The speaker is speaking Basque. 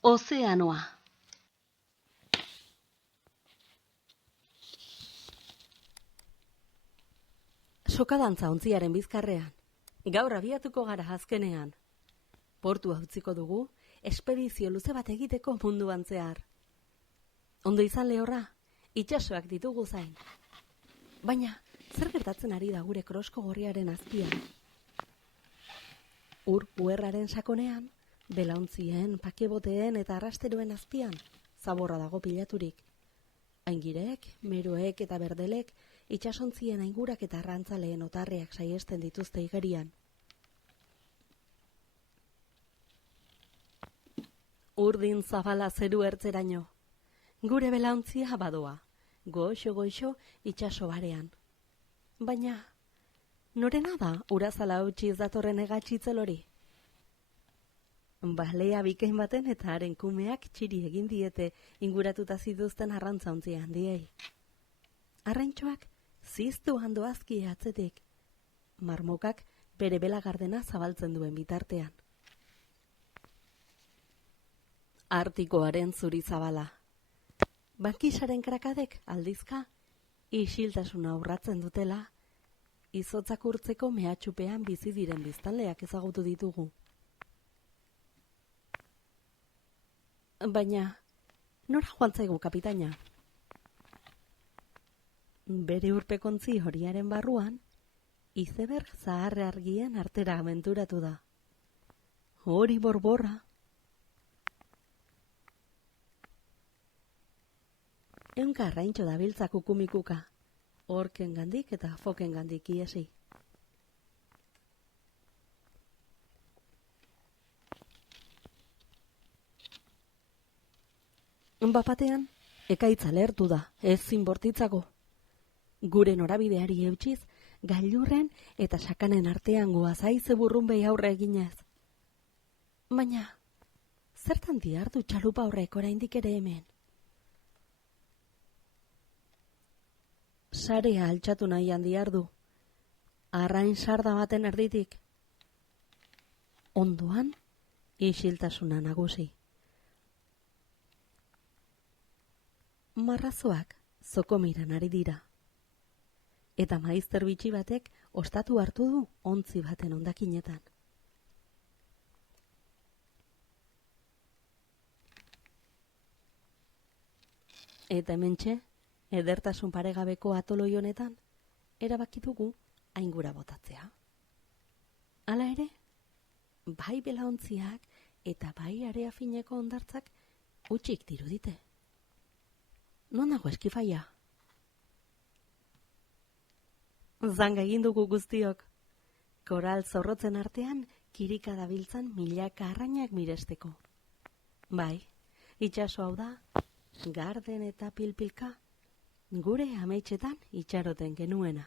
Ozeanoa. Sokadantza ontziaren bizkarrean. Gaur abiatuko gara azkenean. Portua utziko dugu, espedizio luze bat egiteko munduan zehar. Ondo izan lehorra, itsasoak ditugu zain. Baina, zer gertatzen ari da gure krosko gorriaren azpian? Ur guerraren sakonean, belauntzien, pakeboteen eta arrasteroen azpian, zaborra dago pilaturik. Aingirek, meroek eta berdelek, itsasontzien aingurak eta arrantzaleen otarreak saiesten dituzte igerian. Urdin zabala zeru ertzeraino. Gure belauntzia badoa, goxo-goxo itsaso barean. Baina, norena da urazala utziz datorren hegatzitzel hori? Balea bikain baten eta haren kumeak txiri egin diete inguratuta zituzten arrantzaontzia handiei. Arraintxoak ziztu handoazki atzetik. Marmokak bere belagardena zabaltzen duen bitartean. Artikoaren zuri zabala. Bankisaren krakadek aldizka, isiltasuna urratzen dutela, izotzak urtzeko mehatxupean bizi diren biztanleak ezagutu ditugu. Baina, nora joan zaigu kapitaina? Bere urpekontzi horiaren barruan, izeberg zaharre argien artera abenturatu da. Hori borborra. Eunka arraintxo dabiltza kukumikuka, orken gandik eta foken gandik iesi. Bapatean, ekaitza lehertu da, ez zinbortitzako. Gure norabideari eutxiz, gailurren eta sakanen artean goazaize burrunbei aurre eginez. Baina, zertan diardu txalupa horrek oraindik ere hemen? Sarea altxatu nahian diardu, arrain sarda baten erditik. Ondoan, isiltasuna nagusi. Marrazoak zokomiran ari dira. Eta maizter bitxi batek ostatu hartu du ontzi baten ondakinetan. Eta hementxe, edertasun paregabeko atoloi honetan, erabaki dugu aingura botatzea. Hala ere, bai belauntziak eta bai area fineko hondartzak utxik dirudite. Non dago eskifaia? Zanga egin dugu guztiok. Koral zorrotzen artean kirika dabiltzan milaka arrainak miresteko. Bai, itsaso hau da, garden eta pilpilka, gure ametxetan itxaroten genuena.